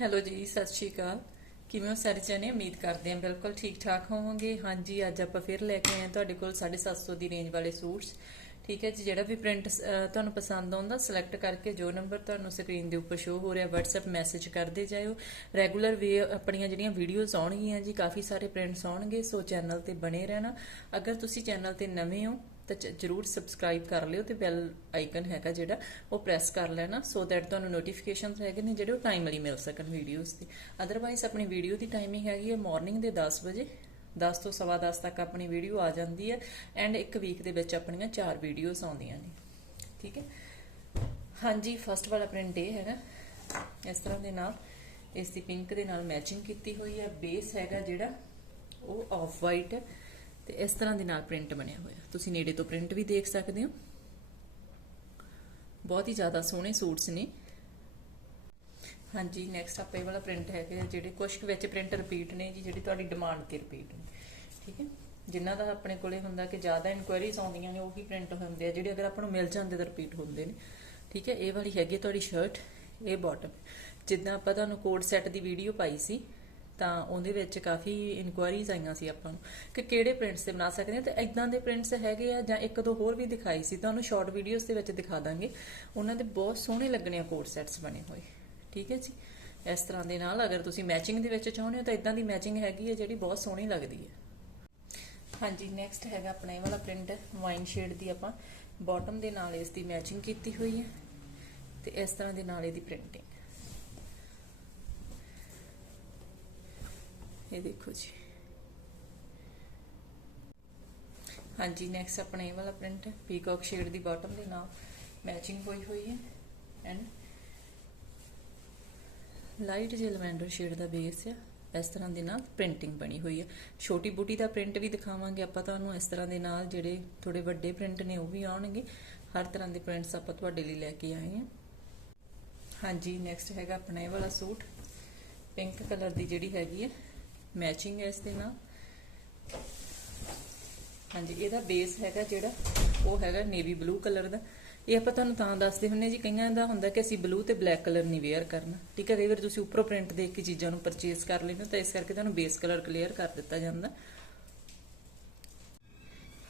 Hello ਜੀ, ਸਤਿ ਸ਼੍ਰੀ ਅਕਾਲ। ਕਿਵੇਂ ਹੋ ਸਾਰੇ ਜਣੇ? ਉਮੀਦ ਕਰਦੇ ਹਾਂ ਬਿਲਕੁਲ ਠੀਕ ਠਾਕ ਹੋਵੋਗੇ। ਹਾਂਜੀ, ਅੱਜ ਆਪਾਂ ਫਿਰ ਲੈ ਕੇ ਆਏ ਹਾਂ ਤੁਹਾਡੇ ਕੋਲ 750 ਦੀ ਰੇਂਜ ਵਾਲੇ ਸੂਟਸ। ਠੀਕ ਹੈ ਜੀ, ਜਿਹੜਾ ਵੀ ਪ੍ਰਿੰਟ ਤੁਹਾਨੂੰ ਪਸੰਦ ਆਉਂਦਾ ਸਿਲੈਕਟ ਕਰਕੇ ਜੋ ਨੰਬਰ ਤੁਹਾਨੂੰ ਸਕਰੀਨ ਦੇ ਉੱਪਰ ਸ਼ੋ ਹੋ ਰਿਹਾ, WhatsApp ਮੈਸੇਜ ਕਰਦੇ ਜਾਇਓ। ਰੈਗੂਲਰ ਵੇ ਆਪਣੀਆਂ ਜਿਹੜੀਆਂ ਵੀਡੀਓਜ਼ ਆਉਣਗੀਆਂ ਜੀ, ਕਾਫੀ ਸਾਰੇ ਪ੍ਰਿੰਟਸ ਆਉਣਗੇ, ਸੋ ਚੈਨਲ ਤੇ ਬਣੇ ਰਹਿਣਾ। ਅਗਰ ਤੁਸੀਂ ਚੈਨਲ ਤੇ ਨਵੇਂ ਹੋ ਤਾਂ ਚ- ਜਰੂਰ ਸਬਸਕ੍ਰਾਈਬ ਕਰ ਲਿਓ ਤੇ ਬੈਲ ਆਈਕਨ ਹੈਗਾ ਜਿਹੜਾ, ਉਹ ਪ੍ਰੈਸ ਕਰ ਲੈਣਾ ਸੋ ਦੈਟ ਤੁਹਾਨੂੰ ਨੋਟੀਫਿਕੇਸ਼ਨਸ ਹੈਗੇ ਨੇ ਜਿਹੜੇ ਉਹ ਟਾਈਮਲੀ ਮਿਲ ਸਕਣ ਵੀਡੀਓਜ਼ ਦੀ ਅਦਰਵਾਈਜ਼ ਆਪਣੀ ਵੀਡੀਓ ਦੀ ਟਾਈਮਿੰਗ ਹੈਗੀ ਹੈ ਮਾਰਨਿੰਗ ਦੇ 10 ਵਜੇ 10 ਤੋਂ ਸਵਾ 10 ਤੱਕ ਆਪਣੀ ਵੀਡੀਓ ਆ ਜਾਂਦੀ ਹੈ ਐਂਡ ਇੱਕ ਵੀਕ ਦੇ ਵਿੱਚ ਆਪਣੀਆਂ ਚਾਰ ਵੀਡੀਓਜ਼ ਆਉਂਦੀਆਂ ਨੇ। ਠੀਕ ਹੈ? ਹਾਂਜੀ ਫਸਟ ਵਾਲਾ ਪ੍ਰਿੰਟ ਡੇ ਹੈਗਾ, ਇਸ ਤਰ੍ਹਾਂ ਦੇ ਨਾਲ। ਇਸ ਦੀ ਪਿੰਕ ਦੇ ਨਾਲ ਮੈਚਿੰਗ ਕੀਤੀ ਹੋਈ ਹੈ। ਬੇਸ ਹੈਗਾ ਜਿਹੜਾ, ਉਹ ਆਫ ਵਾਈਟ ਹੈ। ਤੇ ਇਸ ਤਰ੍ਹਾਂ ਦੇ ਨਾਲ ਪ੍ਰਿੰਟ ਬਣਿਆ ਹੋਇਆ। ਤੁਸੀਂ ਨੇੜੇ ਤੋਂ ਪ੍ਰਿੰਟ ਵੀ ਦੇਖ ਸਕਦੇ ਹੋ। ਬਹੁਤ ਹੀ ਜ਼ਿਆਦਾ ਸੋਹਣੇ ਸੂਟਸ ਨੇ। ਹਾਂਜੀ ਨੈਕਸਟ ਆਪਾਂ ਇਹ ਵਾਲਾ ਪ੍ਰਿੰਟ ਹੈਗੇ ਆ ਜਿਹੜੇ ਕੁਝ ਕੁ ਵਿੱਚ ਪ੍ਰਿੰਟ ਰਿਪੀਟ ਨੇ ਜੀ, ਜਿਹੜੀ ਤੁਹਾਡੀ ਡਿਮਾਂਡ ਤੇ ਰਿਪੀਟ ਨੇ। ਠੀਕ ਹੈ? ਜਿਨ੍ਹਾਂ ਦਾ ਆਪਣੇ ਕੋਲੇ ਹੁੰਦਾ ਕਿ ਜ਼ਿਆਦਾ ਇਨਕੁਆਇਰੀਜ਼ ਆਉਂਦੀਆਂ ਨੇ, ਉਹ ਉਹੀ ਪ੍ਰਿੰਟ ਹੁੰਦੇ ਆ, ਜਿਹੜੇ ਅਗਰ ਆਪਾਂ ਨੂੰ ਮਿਲ ਜਾਂਦੇ ਤਾਂ ਰਿਪੀਟ ਹੁੰਦੇ ਨੇ। ਠੀਕ ਹੈ? ਇਹ ਵਾਲੀ ਹੈਗੀ ਤੁਹਾਡੀ ਸ਼ਰਟ ਇਹ ਬਾਟਮ ਜਿੱਦਾਂ ਆਪਾਂ ਤੁਹਾਨੂੰ ਕੋਡ ਸੈੱਟ ਦੀ ਵੀਡੀਓ ਪਾਈ ਸੀ ਤਾਂ ਉਹਦੇ ਵਿੱਚ ਕਾਫੀ ਇਨਕੁਆਇਰੀਜ਼ ਆਈਆਂ ਸੀ ਆਪਾਂ ਨੂੰ ਕਿ ਕਿਹੜੇ ਪ੍ਰਿੰਟਸ ਤੇ ਬਣਾ ਸਕਦੇ ਆ ਤੇ ਇਦਾਂ ਦੇ ਪ੍ਰਿੰਟਸ ਹੈਗੇ ਆ ਜਾਂ ਇੱਕ ਦੋ ਹੋਰ ਵੀ ਦਿਖਾਈ ਸੀ, ਤੁਹਾਨੂੰ ਸ਼ਾਰਟ ਵੀਡੀਓਜ਼ ਦੇ ਵਿੱਚ ਦਿਖਾ ਦਾਂਗੇ। ਉਹਨਾਂ ਦੇ ਬਹੁਤ ਸੋਹਣੇ ਲੱਗਣੇ ਆ ਕੋਡ ਸੈੱਟਸ ਬਣੇ ਹੋਏ। ਠੀਕ ਹੈ ਜੀ? ਇਸ ਤਰ੍ਹਾਂ ਦੇ ਨਾਲ ਅਗਰ ਤੁਸੀਂ ਮੈਚਿੰਗ ਦੇ ਵਿੱਚ ਚਾਹੁੰਦੇ ਹੋ ਤਾਂ ਇਦਾਂ ਦੀ ਮੈਚਿੰਗ ਹੈਗੀ ਹੈ ਜਿਹੜੀ ਬਹੁਤ ਸੋਹਣੀ ਲੱਗਦੀ ਹੈ। ਹਾਂਜੀ ਨੈਕਸਟ ਹੈਗਾ ਆਪਣਾ ਇਹ ਵਾਲਾ ਪ੍ਰਿੰਟ ਵਾਈਨ ਸ਼ੇਡ ਦੀ ਆਪਾਂ ਬਾਟਮ ਦੇ ਨਾਲ ਇਸ ਦੀ ਮੈਚਿੰਗ ਕੀਤੀ ਹੋਈ ਹੈ ਤੇ ਇਸ ਤਰ੍ਹਾਂ ਦੇ ਨਾਲ ਇਹਦੀ ਪ੍ਰਿੰਟਿੰਗ ਇਹ ਦੇਖੋ ਜੀ। ਹਾਂਜੀ ਨੈਕਸਟ ਆਪਣਾ ਇਹ ਵਾਲਾ ਪ੍ਰਿੰਟ ਹੈ ਸ਼ੇਡ ਦੀ ਬਾਟਮ ਦੇ ਨਾਲ ਮੈਚਿੰਗ ਹੋਈ ਹੋਈ ਹੈ ਐਂਡ ਲਾਈਟ ਜਿਹਾ ਲਵੈਂਡਰ ਸ਼ੇਡ ਦਾ ਬੇਸ ਆ। ਇਸ ਤਰ੍ਹਾਂ ਦੇ ਨਾਲ ਪ੍ਰਿੰਟਿੰਗ ਬਣੀ ਹੋਈ ਹੈ ਛੋਟੀ ਬੂਟੀ ਦਾ ਪ੍ਰਿੰਟ ਵੀ ਦਿਖਾਵਾਂਗੇ ਆਪਾਂ ਤੁਹਾਨੂੰ। ਇਸ ਤਰ੍ਹਾਂ ਦੇ ਨਾਲ ਜਿਹੜੇ ਥੋੜੇ ਵੱਡੇ ਪ੍ਰਿੰਟ ਨੇ ਉਹ ਵੀ ਆਉਣਗੇ। ਹਰ ਤਰ੍ਹਾਂ ਦੇ ਪ੍ਰਿੰਟਸ ਆਪਾਂ ਤੁਹਾਡੇ ਲਈ ਲੈ ਕੇ ਆਏ ਹਾਂ ਹਾਂਜੀ ਨੈਕਸਟ ਹੈਗਾ ਆਪਣਾ ਇਹ ਵਾਲਾ ਸੂਟ। ਪਿੰਕ ਕਲਰ ਦੀ ਜਿਹੜੀ ਹੈਗੀ ਹੈ ਮੈਚਿੰਗ ਹੈ ਇਸ ਦੇ ਨਾਲ। ਹਾਂਜੀ, ਇਹਦਾ ਬੇਸ ਹੈਗਾ ਜਿਹੜਾ, ਉਹ ਹੈਗਾ ਨੇਵੀ ਬਲੂ ਕਲਰ ਦਾ। ਇਹ ਆਪਾਂ ਤੁਹਾਨੂੰ ਤਾਂ ਦੱਸਦੇ ਹੁੰਨੇ ਜੀ, ਕਈਆਂ ਦਾ ਹੁੰਦਾ ਕਿ ਅਸੀਂ ਬਲੂ ਤੇ ਬਲੈਕ ਕਲਰ ਨਹੀਂ ਵੇਅਰ ਕਰਨਾ। ਠੀਕ ਹੈ, ਕਈ ਵਾਰ ਤੁਸੀਂ ਉੱਪਰੋਂ ਪ੍ਰਿੰਟ ਦੇਖ ਕੇ ਚੀਜ਼ਾਂ ਨੂੰ ਪਰਚੇਸ ਕਰ ਲੈਂਦੇ ਹੋ, ਤਾਂ ਇਸ ਕਰਕੇ ਤੁਹਾਨੂੰ ਬੇਸ ਕਲਰ ਕਲੀਅਰ ਕਰ ਦਿੱਤਾ ਜਾਂਦਾ।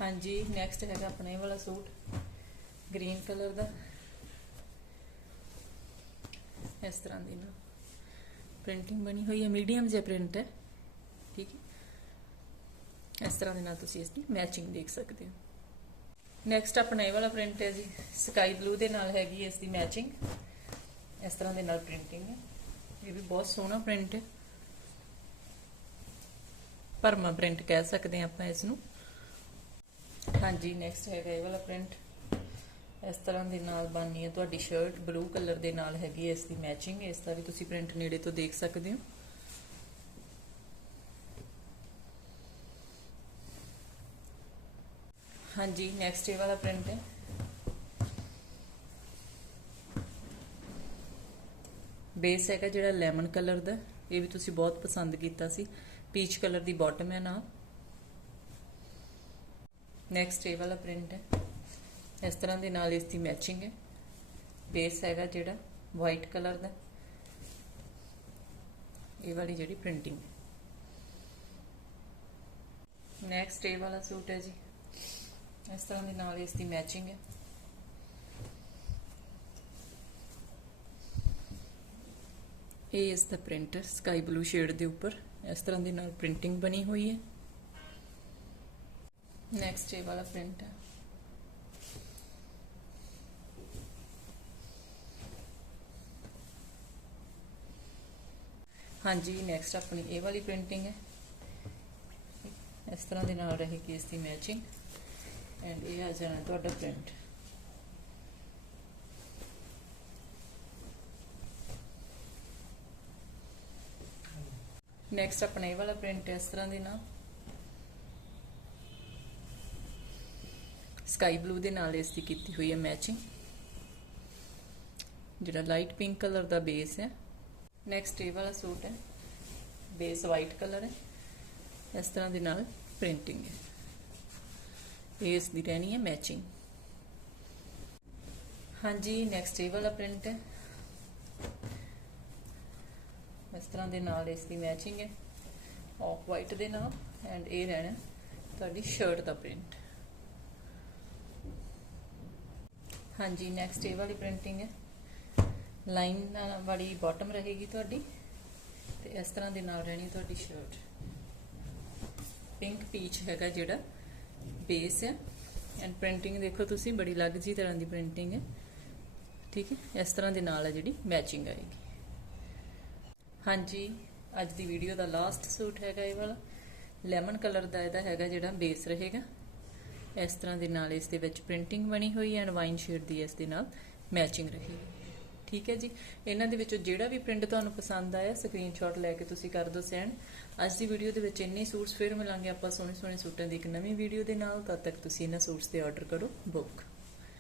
ਹਾਂਜੀ ਨੈਕਸਟ ਹੈਗਾ ਆਪਣਾ ਇਹ ਵਾਲਾ ਸੂਟ ਗ੍ਰੀਨ ਕਲਰ ਦਾ। ਇਸ ਤਰ੍ਹਾਂ ਦੀ ਨਾ। ਪ੍ਰਿੰਟਿੰਗ ਬਣੀ ਹੋਈ ਹੈ ਮੀਡੀਅਮ ਜਿਹਾ ਪ੍ਰਿੰਟ ਹੈ। ਠੀਕ ਹੈ? ਇਸ ਤਰ੍ਹਾਂ ਦੇ ਨਾਲ ਤੁਸੀਂ ਇਸ ਦੀ ਮੈਚਿੰਗ ਦੇਖ ਸਕਦੇ ਹੋ। ਨੈਕਸਟ ਆਪਣਾ ਇਹ ਵਾਲਾ ਪ੍ਰਿੰਟ ਹੈ ਜੀ ਸਕਾਈ ਬਲੂ ਦੇ ਨਾਲ ਹੈਗੀ ਹੈ ਇਸ ਦੀ ਮੈਚਿੰਗ ਇਸ ਤਰ੍ਹਾਂ ਦੇ ਨਾਲ ਪ੍ਰਿੰਟਿੰਗ ਹੈ। ਇਹ ਵੀ ਬਹੁਤ ਸੋਹਣਾ ਪ੍ਰਿੰਟ ਹੈ। ਪਰਮਾ ਪ੍ਰਿੰਟ ਕਹਿ ਸਕਦੇ ਹਾਂ ਆਪਾਂ ਇਸ ਨੂੰ ਹਾਂਜੀ ਨੈਕਸਟ ਹੈਗਾ ਇਹ ਵਾਲਾ ਪ੍ਰਿੰਟ ਇਸ ਤਰ੍ਹਾਂ ਦੇ ਨਾਲ ਬਣਨੀ ਹੈ ਤੁਹਾਡੀ ਸ਼ਰਟ ਬਲੂ ਕਲਰ ਦੇ ਨਾਲ ਹੈਗੀ ਹੈ ਇਸ ਦੀ ਮੈਚਿੰਗ ਇਸ ਤਰ੍ਹਾਂ ਵੀ ਤੁਸੀਂ ਪ੍ਰਿੰਟ ਨੇੜੇ ਤੋਂ ਦੇਖ ਸਕਦੇ ਹੋ। ਹਾਂਜੀ ਨੈਕਸਟ ਇਹ ਵਾਲਾ ਪ੍ਰਿੰਟ ਹੈ। ਬੇਸ ਹੈਗਾ ਜਿਹੜਾ ਲੈਮਨ ਕਲਰ ਦਾ, ਇਹ ਵੀ ਤੁਸੀਂ ਬਹੁਤ ਪਸੰਦ ਕੀਤਾ ਸੀ। ਪੀਚ ਕਲਰ ਦੀ ਬਾਟਮ ਹੈ ਨਾਲ। ਨੈਕਸਟ ਇਹ ਵਾਲਾ ਪ੍ਰਿੰਟ ਹੈ। ਇਸ ਤਰ੍ਹਾਂ ਦੇ ਨਾਲ ਇਸ ਦੀ ਮੈਚਿੰਗ ਹੈ। ਬੇਸ ਹੈਗਾ ਜਿਹੜਾ ਵਾਈਟ ਕਲਰ ਦਾ। ਇਹ ਵਾਲੀ ਜਿਹੜੀ ਪ੍ਰਿੰਟਿੰਗ ਹੈ। ਨੈਕਸਟ ਇਹ ਵਾਲਾ ਸੂਟ ਹੈ ਜੀ। ਇਸ ਤਰ੍ਹਾਂ ਦੇ ਨਾਲ ਇਸ ਦੀ ਮੈਚਿੰਗ ਹੈ ਇਹ ਇਸ ਦਾ ਪ੍ਰਿੰਟ ਸਕਾਈ ਬਲੂ ਸ਼ੇਡ ਦੇ ਉੱਪਰ ਇਸ ਤਰ੍ਹਾਂ ਦੇ ਨਾਲ ਪ੍ਰਿੰਟਿੰਗ ਬਣੀ ਹੋਈ ਹੈ ਨੈਕਸਟ ਇਹ ਵਾਲਾ ਪ੍ਰਿੰਟ ਹੈ ਹਾਂਜੀ ਨੈਕਸਟ ਆਪਣੀ ਇਹ ਵਾਲੀ ਪ੍ਰਿੰਟਿੰਗ ਹੈ ਇਸ ਤਰ੍ਹਾਂ ਦੇ ਨਾਲ ਰਹੇਗੀ ਇਸ ਦੀ ਮੈਚਿੰਗ ਐਂਡ ਇਹ ਆ ਜਾਣਾ ਤੁਹਾਡਾ ਪ੍ਰਿੰਟ ਨੈਕਸਟ ਆਪਣਾ ਇਹ ਵਾਲਾ ਪ੍ਰਿੰਟ ਇਸ ਤਰ੍ਹਾਂ ਦੇ ਨਾਲ ਸਕਾਈ ਬਲੂ ਦੇ ਨਾਲ ਇਸ ਦੀ ਕੀਤੀ ਹੋਈ ਹੈ ਮੈਚਿੰਗ ਜਿਹੜਾ ਲਾਈਟ ਪਿੰਕ ਕਲਰ ਦਾ ਬੇਸ ਹੈ ਨੈਕਸਟ ਇਹ ਵਾਲਾ ਸੂਟ ਹੈ ਬੇਸ ਵਾਈਟ ਕਲਰ ਹੈ ਇਸ ਤਰ੍ਹਾਂ ਦੇ ਨਾਲ ਪ੍ਰਿੰਟਿੰਗ ਹੈ ਇਸ ਦੀ ਰਹਿਣੀ ਹੈ ਮੈਚਿੰਗ ਹਾਂਜੀ ਨੈਕਸਟ ਇਹ ਵਾਲਾ ਪ੍ਰਿੰਟ ਹੈ। ਇਸ ਤਰ੍ਹਾਂ ਦੇ ਨਾਲ ਇਸ ਦੀ ਮੈਚਿੰਗ ਹੈ। ਆਫ ਵਾਈਟ ਦੇ ਨਾਲ ਐਂਡ ਇਹ ਰਹਿਣਾ ਤੁਹਾਡੀ ਸ਼ਰਟ ਦਾ ਪ੍ਰਿੰਟ ਹਾਂਜੀ ਨੈਕਸਟ ਇਹ ਵਾਲੀ ਪ੍ਰਿੰਟਿੰਗ ਹੈ। ਲਾਈਨ ਵਾਲੀ ਬਾਟਮ ਰਹੇਗੀ ਤੁਹਾਡੀ ਤੇ ਇਸ ਤਰ੍ਹਾਂ ਦੇ ਨਾਲ ਰਹਿਣੀ ਤੁਹਾਡੀ ਸ਼ਰਟ ਪਿੰਕ ਪੀਚ ਹੈਗਾ ਜਿਹੜਾ ਬੇਸ ਹੈ। ਐਂਡ ਪ੍ਰਿੰਟਿੰਗ ਦੇਖੋ ਤੁਸੀਂ, ਬੜੀ ਅਲੱਗ ਜੀ ਤਰ੍ਹਾਂ ਦੀ ਪ੍ਰਿੰਟਿੰਗ ਹੈ। ਠੀਕ ਹੈ? ਇਸ ਤਰ੍ਹਾਂ ਦੇ ਨਾਲ ਹੈ ਜਿਹੜੀ ਮੈਚਿੰਗ ਆਏਗੀ। ਹਾਂਜੀ, ਅੱਜ ਦੀ ਵੀਡੀਓ ਦਾ ਲਾਸਟ ਸੂਟ ਹੈਗਾ ਇਹ ਵਾਲਾ। ਲੈਮਨ ਕਲਰ ਦਾ ਇਹਦਾ ਹੈਗਾ ਜਿਹੜਾ ਬੇਸ ਰਹੇਗਾ। ਇਸ ਤਰ੍ਹਾਂ ਦੇ ਨਾਲ ਇਸ ਦੇ ਵਿੱਚ ਪ੍ਰਿੰਟਿੰਗ ਬਣੀ ਹੋਈ ਹੈ ਐਂਡ ਵਾਈਨ ਸ਼ੇਡ ਦੀ ਇਸ ਦੇ ਨਾਲ ਮੈਚਿੰਗ ਰਹੇਗੀ। ਠੀਕ ਹੈ ਜੀ। ਇਹਨਾਂ ਦੇ ਵਿੱਚੋਂ ਜਿਹੜਾ ਵੀ ਪ੍ਰਿੰਟ ਤੁਹਾਨੂੰ ਪਸੰਦ ਆਇਆ ਸਕਰੀਨਸ਼ਾਟ ਲੈ ਕੇ ਤੁਸੀਂ ਕਰ ਦਿਓ ਸੈਂਡ ਅੱਜ ਦੀ ਵੀਡੀਓ ਦੇ ਵਿੱਚ ਇੰਨੇ ਸੂਟਸ ਫਿਰ ਮਿਲਾਂਗੇ ਆਪਾਂ ਸੋਹਣੇ ਸੋਹਣੇ ਸੂਟਾਂ ਦੀ ਇੱਕ ਨਵੀਂ ਵੀਡੀਓ ਦੇ ਨਾਲ, ਤਦ ਤੱਕ ਤੁਸੀਂ ਇਹਨਾਂ ਸੂਟਸ ਤੇ ਆਰਡਰ ਕਰੋ ਬੁੱਕ